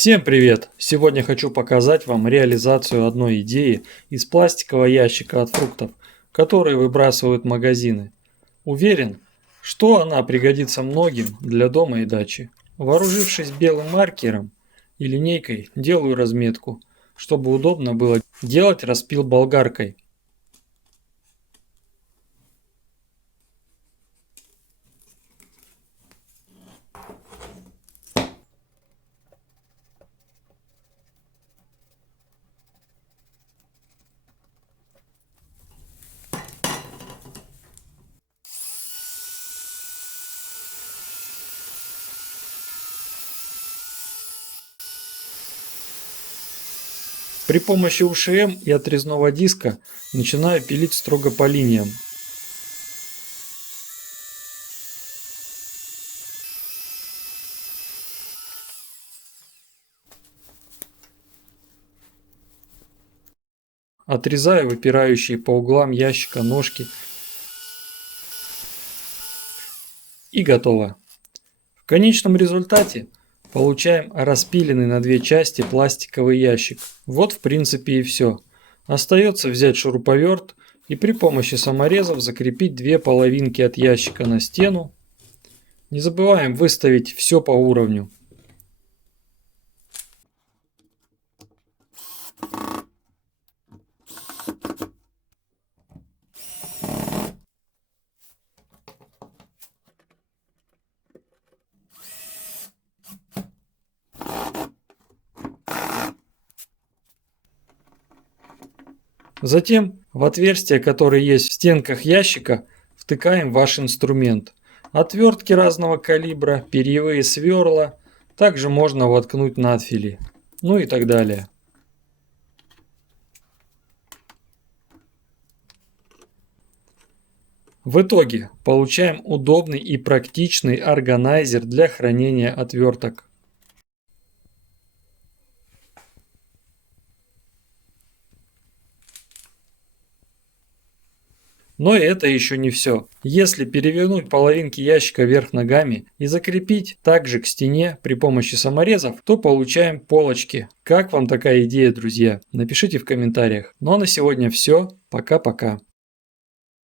Всем привет! Сегодня хочу показать вам реализацию одной идеи из пластикового ящика от фруктов, которые выбрасывают магазины. Уверен, что она пригодится многим для дома и дачи. Вооружившись белым маркером и линейкой, делаю разметку, чтобы удобно было делать распил болгаркой. При помощи УШМ и отрезного диска начинаю пилить строго по линиям. Отрезаю выпирающие по углам ящика ножки и готово. В конечном результате получаем распиленный на две части пластиковый ящик. Вот в принципе и все. Остается взять шуруповерт и при помощи саморезов закрепить две половинки от ящика на стену. Не забываем выставить все по уровню. Затем в отверстие, которое есть в стенках ящика, втыкаем ваш инструмент. Отвертки разного калибра, перьевые сверла, также можно воткнуть надфили, ну и так далее. В итоге получаем удобный и практичный органайзер для хранения отверток. Но это еще не все. Если перевернуть половинки ящика вверх ногами и закрепить также к стене при помощи саморезов, то получаем полочки. Как вам такая идея, друзья? Напишите в комментариях. Ну а на сегодня все. Пока-пока.